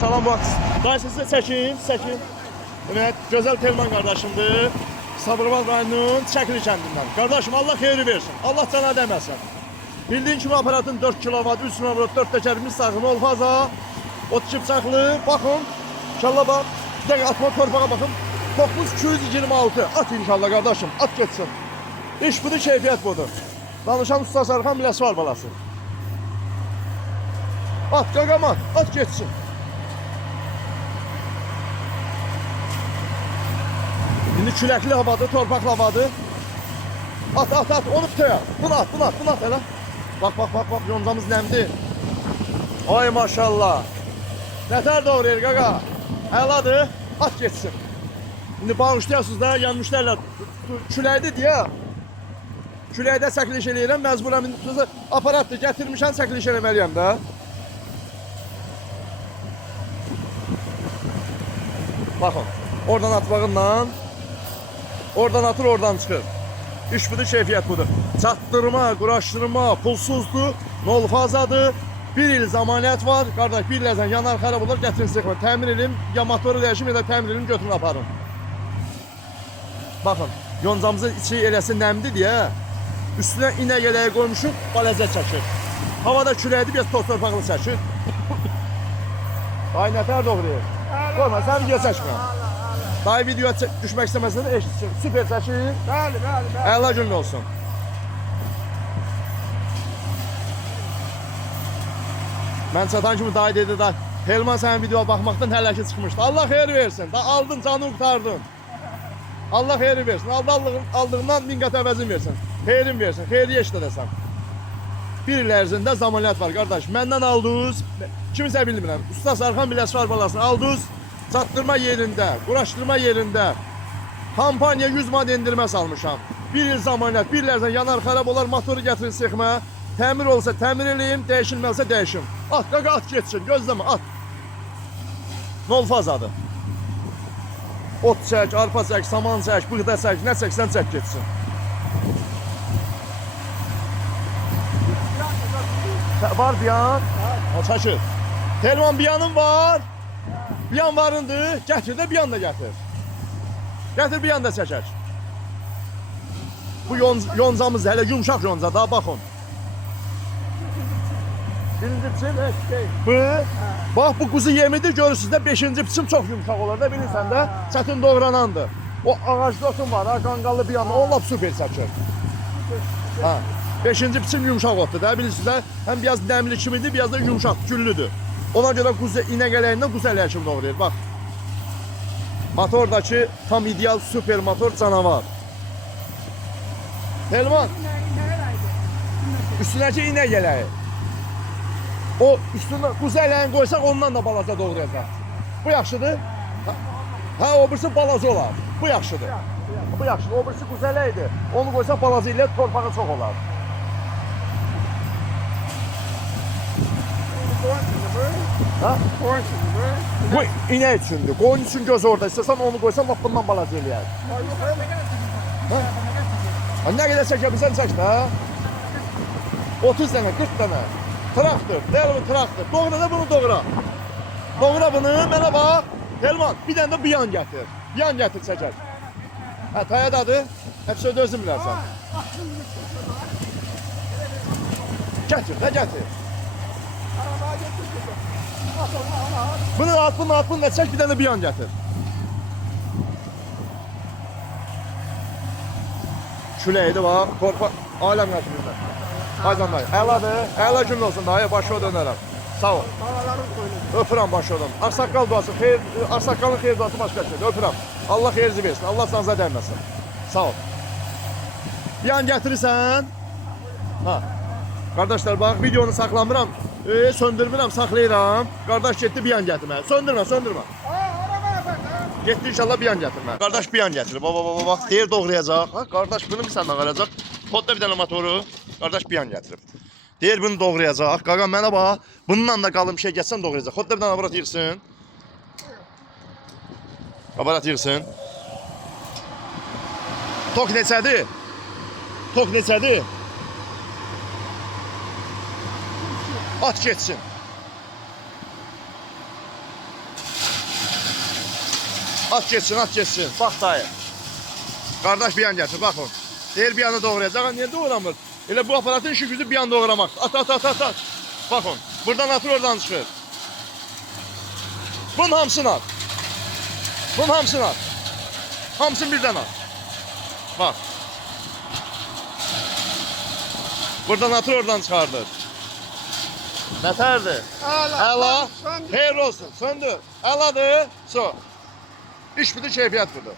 Salam bak. Dayı size çəkin. Evet, gözəl Telman qardaşımdır. Sabirabad rayonunun Çəkili kəndindən. Qardaşım Allah xeyri versin. Allah cana deməsin. Bildiğin kimi aparatın 4 kW, 3 kW, 4 təkərimiz saxımı olfaza. O tikib saxlı. Baxın. İnşallah bak. Bir dəqiqə atma torpağa baxın. 9226. At inşallah qardaşım. At geçsin. İş budur, keyfiyyət budur. Danışan usta Sarxan Biləsvar balası. At qaqaman. At geçsin. Şimdi küləkli havadır, torpaqlı havadır. At, onu tutaya. Bunu at hele. Bak, yoncamız nəmdir. Ay maşallah. Nətər doğrayır qaqa. Əladır, at geçsin. Şimdi bağışlayasınız da, yanmışlarla. Küləkdir deyə. Küləkdə çəkiliş eləyirəm, məcburam indi tutuza aparatdır, gətirmişəm, çəkiliş eləməliyəm də. Baxın, oradan atmağınla. Oradan atır, oradan çıxır. İş budur, keyfiyyət budur. Çatdırma, quraşdırma, pulsuzdur, nol fazadır. Bir il zamaniyyət var. Qardaş, bir iləcən yanar, xarab olur, gətirin sıxma. Təmir elim, ya motoru dəyişim, ya da təmir elim, götürün aparın. Baxın, yoncamızın içi eləsi nəmdir deyə, üstünə inə gələyə qoymuşuq, baləcə çəkir. Havada küləkdir, biraz toz torpaqlı çəkir. Ay, nətər doğrayır? Qoyma, sən video çəkmə. Dayı videoya düşmək istəməsən də eşitsin. Süper çəkir. Bəli. Əla günlü olsun. Mən çatan kimi dayı dedi da Telman sənin videoya baxmaqdan hələki çıxmışdı. Allah xeyir versin. Da aldın, canını qurtardın. Allah xeyir versin. Aldığından 1000 qat əvəzin versin. Xeyrin versin. Xeyriyə işlədəsən. Bir il ərzində zamaniyyət var qardaş. Məndən aldınız, kimisə bilmirəm. Usta Sarxan Biləsvar balasını aldınız. Çatdırma yerində, quraşdırma yerində. Kampaniya 100 manat endirmə salmışam. Bir il zamaniyyət, bir il ərzində yanar, xarab olar, motoru gətirin sıxma. Təmir olsa təmir eləyim, dəyişilməsə dəyişim. At, qaqa at geçsin, gözləmə, at. Nol fazadır. Ot çək, arpa çək, saman çək, bığda çək, nə çəksən çək geçsin. Var biyan? Çəkir. Telman biyanın var. Biyan varındır, gətir də biyan da gətir. Gətir biyan da çəkək. Bu yoncamız hələ yumşaq yonca, daha baxın. Birinci biçim, bu, bax bu quzu yemidir, görürsünüz də 5-ci biçim çox yumşaq olur da, bilirsən də, çətin doğranandır. O ağacda otun var, qanqallı biyanla, o lap süper çəkir. 5-ci biçim yumşaq otdur da, bilirsiniz də, həm biraz nəmli kimidir, biraz da yumşaq, güllüdür. Ona görə quzu inə gələyindən quzu ələyə kimi doğrayır, bax. Motordakı tam ideal süper motor canavar. Telman, üstünəki inə gələyi. O üstünə quzu ələyini qoysaq ondan da balaca doğrayacaq. Bu yaxşıdır. Ha, o birisi balaca olar. Bu yaxşıdır. Bu yaxşıdır. O birisi quzu ələydir. Onu qoysaq balaca ilə torpağı çox olar. Ha? Bu inək üçündür. Qoyun üçün göz orada. İstəsən onu qoysan lap bundan balaca eləyər. Ha? Nə qədər çəkə bilsən çək də. 30 dənə, 40 dənə. Traktör, deyil bu traktör. Doğra da bunu doğra. Doğra bunu, mənə bax. Telman, bir dənə də biyan gətir. Biyan gətir çəkər. Hə, tayadadır. Hepsi özün bilərsən. Gətir, də gətir. Bunu at, bunu çək, bir dənə də biyan gətir. Küləkdir, bax. Torpa, aləm gətirirlər. Aydan dayı, əladır. Əla gün olsun dayı, başa dönərəm. Sağ ol. Öpürəm başadan. Ağsaqqal duası, ağsaqqalın xeyir duası başqa şeydir. Öpürəm. Allah xeyirci versin. Allah sanıza dəyməsin. Sağ ol. Biyan gətirirsən. Ha. Qardaşlar bax, videonu saxlamıram. Söndürmürəm, saxlayıram. Qardaş getdi biyan gətirmə. Söndürmə. Getdi inşallah biyan gətirmə. Qardaş biyan gətirir. Bax, deyir doğrayacaq. Ha, qardaş bunu bir səndən qalacaq. Xodda bir dənə motoru. Qardaş biyan gətirib. Deyir bunu doğrayacaq. Qaqa mənə bax. Bundan da qalın bir şey getsən doğrayacaq. Xodda bir dənə aparat yığsın. Aparat yığsın. Tok neçədir? Tok neçədir? At geçsin. At geçsin, at geçsin. Bak dayı. Kardeş bir yan getir, bak o. Deyir bir yana doğrayacaq, niye doğramır? Elə bu aparatın işi gücü bir yan doğramaq. At, at, at, at, at. Bak on. Buradan atır, oradan çıxır. Bunun hamısını at. Bunun hamısını at. Hamısını birden at. Bak. Buradan atır, oradan çıxardır. Nətərdir? Əla. Xeyir olsun. Söndür. Əladır. Su. İş budur, keyfiyyət budur.